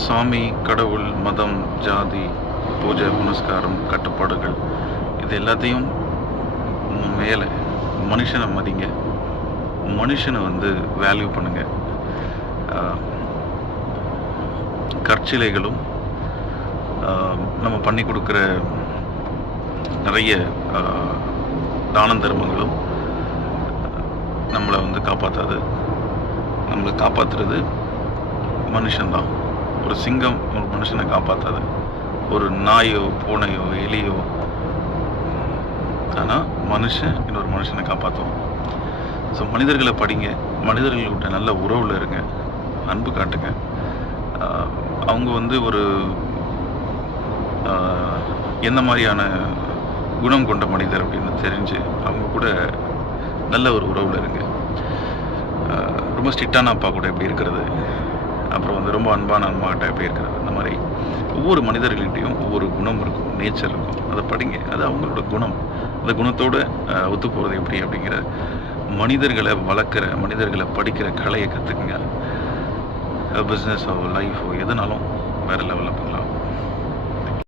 சாமி கடவுள் மதம் ஜாதி பூஜை புனஸ்காரம் கட்டுப்பாடுகள் இது எல்லாத்தையும் மேலே மனுஷனை மதிங்க. மனுஷனை வந்து வேல்யூ பண்ணுங்க. கற்சிலைகளும் நம்ம பண்ணி கொடுக்குற நிறைய தான தர்மங்களும் நம்மளை வந்து காப்பாற்றாது நம்மளை காப்பாற்றுறது மனுஷன்தான். ஒரு சிங்கம் ஒரு மனுஷனை காப்பாற்றாது ஒரு நாயோ பூனையோ எலியோ. ஆனால் மனுஷன் இன்னொரு மனுஷனை காப்பாற்றுவோம் ஸோ மனிதர்களை படிங்க. மனிதர்கள்கிட்ட நல்ல உறவில் இருங்க. அன்பு காட்டுங்க. அவங்க வந்து ஒரு எந்த மாதிரியான குணம் கொண்ட மனிதர் அப்படின்னு தெரிஞ்சு அவங்க கூட நல்ல ஒரு உறவில் இருங்க. ரொம்ப ஸ்ட்ரிக்டான அப்பா கூட எப்படி இருக்கிறது. ரொம்ப அன்பான அம்மாகிட்ட எப்படி இருக்கிறது? அந்த மாதிரி ஒவ்வொரு மனிதர்கள்கிட்டையும் ஒவ்வொரு குணம் இருக்கும் நேச்சர் இருக்கும். அதை படிங்க. அது அவங்களோட குணம். அந்த குணத்தோடு ஒத்து போகிறது எப்படி அப்படிங்கிற மனிதர்களை வளர்க்குற மனிதர்களை படிக்கிற கலையை கற்றுக்குங்க பிஸ்னஸோ லைஃபோ எதுனாலும் வேறு லெவலில் பண்ணலாம்